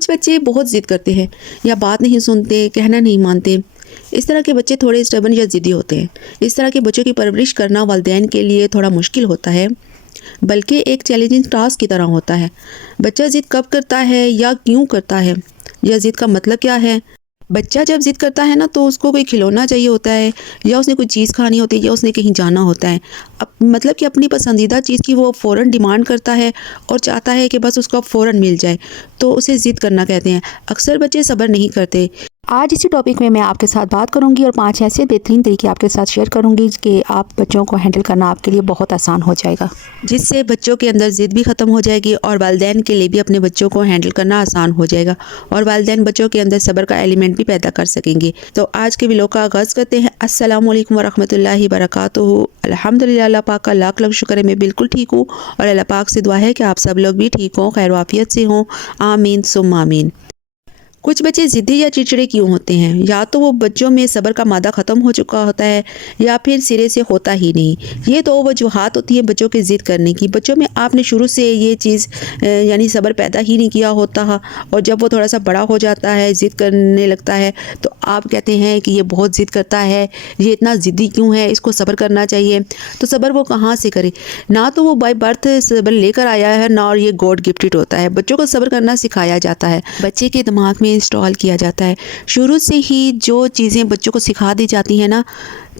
कुछ बच्चे बहुत ज़िद करते हैं या बात नहीं सुनते, कहना नहीं मानते। इस तरह के बच्चे थोड़े स्टबर्न या ज़िद्दी होते हैं। इस तरह के बच्चों की परवरिश करना वालिदैन के लिए थोड़ा मुश्किल होता है, बल्कि एक चैलेंजिंग टास्क की तरह होता है। बच्चा ज़िद कब करता है या क्यों करता है, या ज़िद का मतलब क्या है। बच्चा जब ज़िद करता है ना, तो उसको कोई खिलौना चाहिए होता है, या उसने कोई चीज़ खानी होती है, या उसने कहीं जाना होता है। अब मतलब कि अपनी पसंदीदा चीज़ की वो फ़ौरन डिमांड करता है और चाहता है कि बस उसको फ़ौरन मिल जाए, तो उसे ज़िद करना कहते हैं। अक्सर बच्चे सब्र नहीं करते। आज इसी टॉपिक में मैं आपके साथ बात करूंगी और 5 ऐसे बेहतरीन तरीके आपके साथ शेयर करूंगी कि आप बच्चों को हैंडल करना आपके लिए बहुत आसान हो जाएगा, जिससे बच्चों के अंदर ज़िद भी ख़त्म हो जाएगी और वालिदैन के लिए भी अपने बच्चों को हैंडल करना आसान हो जाएगा, और वालिदैन बच्चों के अंदर सब्र का एलिमेंट भी पैदा कर सकेंगे। तो आज के व्लॉग का आगाज़ करते हैं। अस्सलाम वालेकुम वरहमतुल्लाहि वबरकातुहू। अल्हम्दुलिल्लाह, अल्लाह पाक का लाख लाख शुक्र है, मैं बिल्कुल ठीक हूँ, और अल्लाह पाक से दुआ है कि आप सब लोग भी ठीक हों, खैर वाफियत से हों। आमीन सुम्मा आमीन। कुछ बच्चे ज़िद्दी या चिड़चिड़े क्यों होते हैं? या तो वो बच्चों में सब्र का मादा ख़त्म हो चुका होता है, या फिर सिरे से होता ही नहीं। ये दो वजूहात होती हैं बच्चों के ज़िद करने की। बच्चों में आपने शुरू से ये चीज़ यानी सब्र पैदा ही नहीं किया होता, और जब वो थोड़ा सा बड़ा हो जाता है, ज़िद करने लगता है, तो आप कहते हैं कि ये बहुत ज़िद करता है, ये इतना ज़िद्दी क्यों है, इसको सब्र करना चाहिए। तो सब्र वो कहाँ से करे? ना तो वो बाय बर्थ सब्र लेकर आया है, ना और ये गॉड गिफ्टेड होता है। बच्चों को सब्र करना सिखाया जाता है, बच्चे के दिमाग में इंस्टॉल किया जाता है। शुरू से ही जो चीज़ें बच्चों को सिखा दी जाती हैं ना,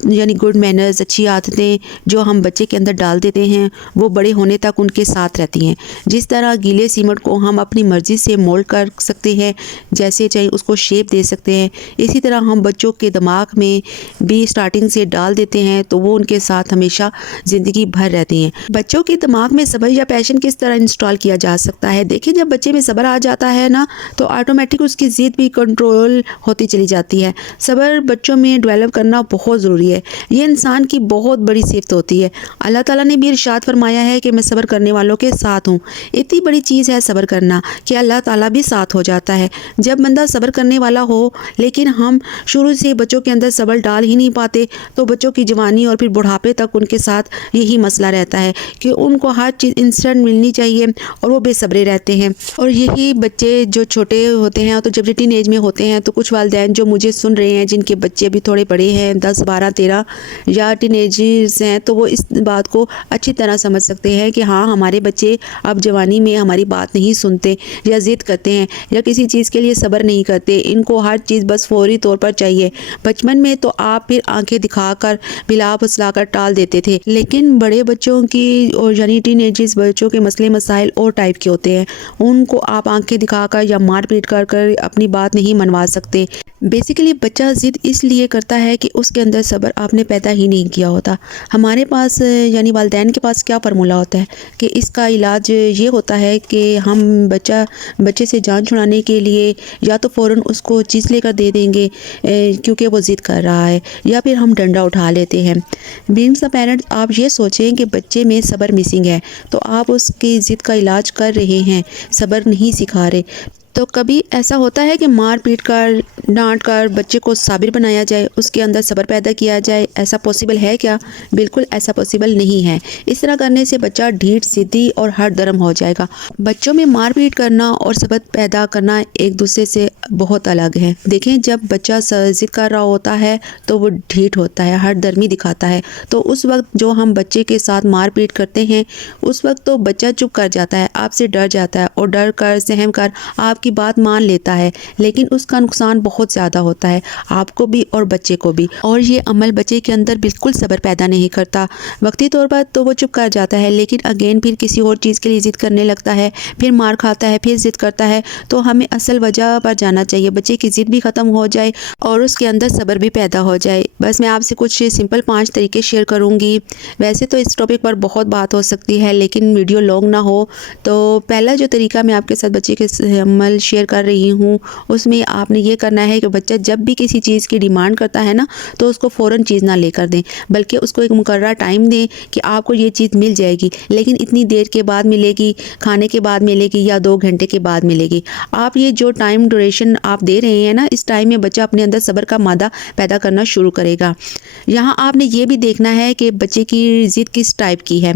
यानी गुड मैनर्स, अच्छी आदतें जो हम बच्चे के अंदर डाल देते हैं, वो बड़े होने तक उनके साथ रहती हैं। जिस तरह गीले सीमेंट को हम अपनी मर्ज़ी से मोल्ड कर सकते हैं, जैसे चाहे उसको शेप दे सकते हैं, इसी तरह हम बच्चों के दिमाग में भी स्टार्टिंग से डाल देते हैं, तो वो उनके साथ हमेशा ज़िंदगी भर रहती हैं। बच्चों के दिमाग में सब्र या पैशन किस तरह इंस्टॉल किया जा सकता है? देखिए, जब बच्चे में सब्र आ जाता है ना, तो ऑटोमेटिक उसकी ज़िद भी कंट्रोल होती चली जाती है। सब्र बच्चों में डेवलप करना बहुत ज़रूरी है। ये इंसान की बहुत बड़ी सिफ़त होती है। अल्लाह ताला ने भी इरशाद फरमाया है कि मैं सब्र करने वालों के साथ हूँ। इतनी बड़ी चीज़ है सब्र करना कि अल्लाह ताला भी साथ हो जाता है जब बंदा सब्र करने वाला हो। लेकिन हम शुरू से बच्चों के अंदर सब्र डाल ही नहीं पाते, तो बच्चों की जवानी और फिर बुढ़ापे तक उनके साथ यही मसला रहता है कि उनको हर चीज़ इंस्टेंट मिलनी चाहिए, और वो बेसब्रे रहते हैं। और यही बच्चे जो छोटे होते हैं, तो जब टीन एज में होते हैं, तो कुछ वालिदैन जो मुझे सुन रहे हैं, जिनके बच्चे अभी थोड़े बड़े हैं, 10, 12, 13 या टीनेजर्स हैं, तो वो इस बात को अच्छी तरह समझ सकते हैं कि हाँ, हमारे बच्चे अब जवानी में हमारी बात नहीं सुनते, या ज़िद करते हैं, या किसी चीज़ के लिए सब्र नहीं करते। इनको हर चीज़ बस फौरी तौर पर चाहिए। बचपन में तो आप फिर आंखें दिखाकर बिला फुसलाकर टाल देते थे, लेकिन बड़े बच्चों की और यानी टीनेजर्स बच्चों के मसले मसाइल और टाइप के होते हैं। उनको आप आंखें दिखाकर या मार पीट कर कर अपनी बात नहीं मनवा सकते। बेसिकली बच्चा ज़िद इसलिए करता है कि उसके अंदर सब्र आपने पैदा ही नहीं किया होता। हमारे पास यानी वालिदैन के पास क्या फार्मूला होता है कि इसका इलाज ये होता है कि हम बच्चे से जान छुड़ाने के लिए या तो फ़ौरन उसको चीज़ लेकर दे देंगे क्योंकि वो ज़िद कर रहा है, या फिर हम डंडा उठा लेते हैं। बीइंग अ पेरेंट, आप ये सोचें कि बच्चे में सब्र मिसिंग है, तो आप उसकी ज़िद का इलाज कर रहे हैं, सब्र नहीं सिखा रहे। तो कभी ऐसा होता है कि मार पीट कर, डांट कर बच्चे को साबिर बनाया जाए, उसके अंदर सब्र पैदा किया जाए? ऐसा पॉसिबल है क्या? बिल्कुल ऐसा पॉसिबल नहीं है। इस तरह करने से बच्चा ढीठ, ज़िद्दी और हर दरम हो जाएगा। बच्चों में मार पीट करना और सब्र पैदा करना एक दूसरे से बहुत अलग है। देखें, जब बच्चा ज़िद कर रहा होता है तो वो ढीठ होता है, हर दर्मी दिखाता है, तो उस वक्त जो हम बच्चे के साथ मार पीट करते हैं, उस वक्त तो बच्चा चुप कर जाता है, आपसे डर जाता है, और डर कर, सहम कर आपकी बात मान लेता है, लेकिन उसका नुकसान बहुत ज़्यादा होता है, आपको भी और बच्चे को भी। और ये अमल बच्चे के अंदर बिल्कुल सब्र पैदा नहीं करता। वक्ती तौर पर तो वो चुप कर जाता है, लेकिन अगेन फिर किसी और चीज़ के लिए ज़िद करने लगता है, फिर मार खाता है, फिर ज़िद करता है। तो हमें असल वजह पर जाना चाहिए, बच्चे की ज़िद भी ख़त्म हो जाए और उसके अंदर सब्र भी पैदा हो जाए। बस मैं आपसे कुछ सिंपल 5 तरीके शेयर करूँगी। वैसे तो इस टॉपिक पर बहुत बात हो सकती है, लेकिन वीडियो लॉन्ग ना हो, तो पहला जो तरीका मैं आपके साथ बच्चे के अमल शेयर कर रही हूँ, उसमें आपने ये करना है कि बच्चा जब भी किसी चीज़ की डिमांड करता है ना, तो उसको फ़ौरन चीज़ ना लेकर दें, बल्कि उसको एक मुकर्रर टाइम दें कि आपको ये चीज़ मिल जाएगी, लेकिन इतनी देर के बाद मिलेगी, खाने के बाद मिलेगी, या 2 घंटे के बाद मिलेगी। आप ये जो टाइम ड्यूरेशन आप दे रहे हैं ना, इस टाइम में बच्चा अपने अंदर सब्र का मादा पैदा करना शुरू करेगा। यहाँ आपने ये भी देखना है कि बच्चे की ज़िद किस टाइप की है,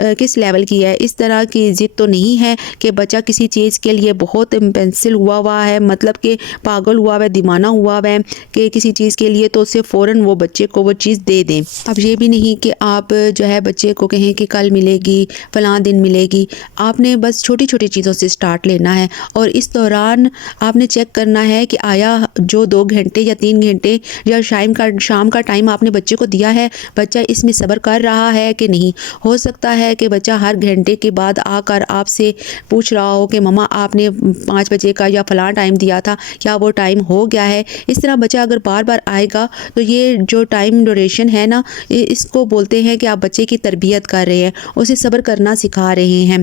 किस लेवल की है। इस तरह की ज़िद तो नहीं है कि बच्चा किसी चीज़ के लिए बहुत पेंसिल हुआ है, मतलब कि पागल हुआ है, दीवाना हुआ है कि किसी चीज़ के लिए, तो उसे फ़ौरन वो बच्चे को वो चीज़ दे दें। अब ये भी नहीं कि आप जो है बच्चे को कहें कि कल मिलेगी, फ़लाँ दिन मिलेगी। आपने बस छोटी-छोटी चीज़ों से स्टार्ट लेना है और इस दौरान आपने चेक करना है कि आया जो 2 घंटे या 3 घंटे या शाम का टाइम आपने बच्चे को दिया है, बच्चा इसमें सब्र कर रहा है कि नहीं। हो सकता है कि बच्चा हर घंटे के बाद आकर आपसे पूछ रहा हो कि मम्मा आपने 5 बजे का या फ़लाँ टाइम दिया था, क्या वो टाइम हो गया है? इस तरह बच्चा अगर बार-बार आएगा तो ये जो टाइम ड्यूरेशन है ना, इसको बोलते हैं कि आप बच्चे की तरबियत कर रहे हैं, उसे सब्र करना सिखा रहे हैं।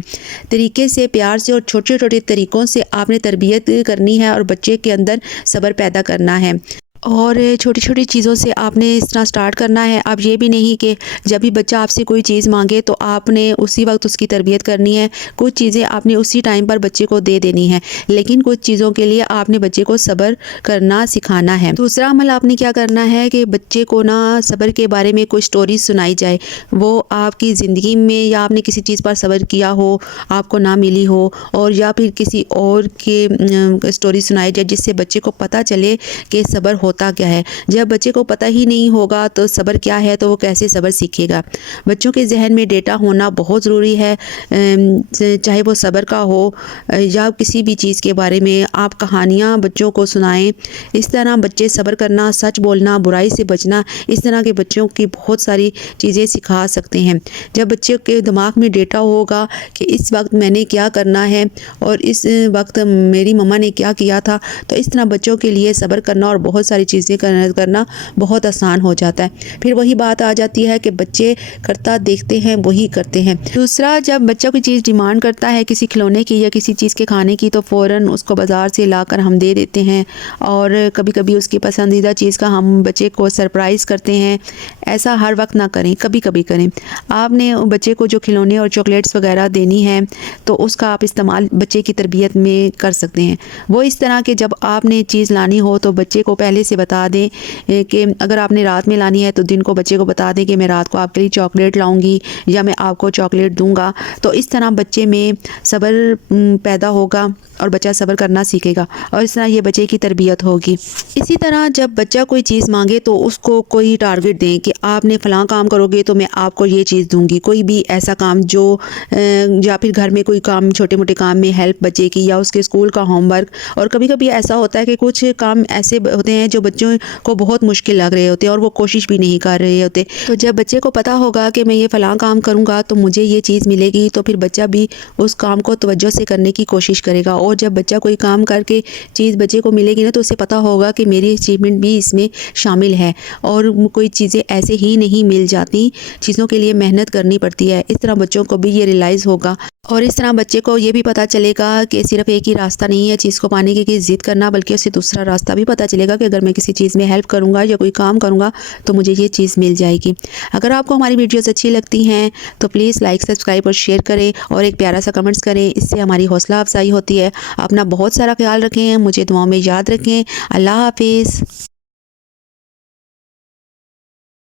तरीके से, प्यार से और छोटे-छोटे तरीक़ों से आपने तरबियत करनी है और बच्चे के अंदर सब्र पैदा करना है। और छोटी-छोटी चीज़ों से आपने इस तरह स्टार्ट करना है। अब ये भी नहीं कि जब भी बच्चा आपसे कोई चीज़ मांगे तो आपने उसी वक्त उसकी तरबियत करनी है। कुछ चीज़ें आपने उसी टाइम पर बच्चे को दे देनी है, लेकिन कुछ चीज़ों के लिए आपने बच्चे को सब्र करना सिखाना है। दूसरा अमल आपने क्या करना है कि बच्चे को ना सब्र के बारे में कोई स्टोरी सुनाई जाए। वो आपकी ज़िंदगी में या आपने किसी चीज़ पर सब्र किया हो, आपको ना मिली हो, और या फिर किसी और के स्टोरी सुनाई जाए जिससे बच्चे को पता चले कि सब्र होता क्या है। जब बच्चे को पता ही नहीं होगा तो सब्र क्या है, तो वो कैसे सब्र सीखेगा। बच्चों के जहन में डेटा होना बहुत ज़रूरी है, चाहे वो सब्र का हो या किसी भी चीज़ के बारे में। आप कहानियाँ बच्चों को सुनाएं। इस तरह बच्चे सब्र करना, सच बोलना, बुराई से बचना, इस तरह के बच्चों की बहुत सारी चीज़ें सिखा सकते हैं। जब बच्चे के दिमाग में डेटा होगा कि इस वक्त मैंने क्या करना है और इस वक्त मेरी मम्मा ने क्या किया था, तो इस तरह बच्चों के लिए सब्र करना और बहुत सारी चीज़ें करना बहुत आसान हो जाता है। फिर वही बात आ जाती है कि बच्चे करता देखते हैं वही करते हैं। दूसरा, जब बच्चा कोई चीज़ डिमांड करता है किसी खिलौने की या किसी चीज़ के खाने की, तो फ़ौरन उसको बाज़ार से लाकर हम दे देते हैं और कभी-कभी उसकी पसंदीदा चीज़ का हम बच्चे को सरप्राइज़ करते हैं। ऐसा हर वक्त ना करें, कभी-कभी करें। आपने बच्चे को जो खिलौने और चॉकलेट्स वगैरह देनी है तो उसका आप इस्तेमाल बच्चे की तरबियत में कर सकते हैं। वो इस तरह के, जब आपने चीज़ लानी हो तो बच्चे को पहले से बता दें कि अगर आपने रात में लानी है तो दिन को बच्चे को बता दें कि मैं रात को आपके लिए चॉकलेट लाऊंगी या मैं आपको चॉकलेट दूंगा। तो इस तरह बच्चे में सब्र पैदा होगा और बच्चा सब्र करना सीखेगा और इस तरह ये बच्चे की तरबियत होगी। इसी तरह जब बच्चा कोई चीज़ मांगे तो उसको कोई टारगेट दें कि आपने फ़लाँ काम करोगे तो मैं आपको ये चीज़ दूंगी। कोई भी ऐसा काम जो या फिर घर में कोई काम, छोटे-मोटे काम में हेल्प बच्चे की या उसके स्कूल का होमवर्क। और कभी-कभी ऐसा होता है कि कुछ काम ऐसे होते हैं जो बच्चों को बहुत मुश्किल लग रहे होते हैं और वो कोशिश भी नहीं कर रहे होते। तो जब बच्चे को पता होगा कि मैं ये फ़लाँ काम करूँगा तो मुझे ये चीज़ मिलेगी, तो फिर बच्चा भी उस काम को तवज्जो से करने की कोशिश करेगा। और जब बच्चा कोई काम करके चीज़ बच्चे को मिलेगी ना, तो उसे पता होगा कि मेरी अचीवमेंट भी इसमें शामिल है और कोई चीज़ें ऐसे ही नहीं मिल जाती, चीज़ों के लिए मेहनत करनी पड़ती है। इस तरह बच्चों को भी ये रियलाइज़ होगा और इस तरह बच्चे को ये भी पता चलेगा कि सिर्फ एक ही रास्ता नहीं है चीज़ को पाने की, कि ज़िद करना, बल्कि उसे दूसरा रास्ता भी पता चलेगा कि अगर मैं किसी चीज़ में हेल्प करूँगा या कोई काम करूँगा तो मुझे ये चीज़ मिल जाएगी। अगर आपको हमारी वीडियोस अच्छी लगती हैं तो प्लीज़ लाइक, सब्सक्राइब और शेयर करें और एक प्यारा सा कमेंट्स करें, इससे हमारी हौसला अफजाई होती है। अपना बहुत सारा ख्याल रखें, मुझे दुआओं में याद रखें। अल्लाह हाफिज़।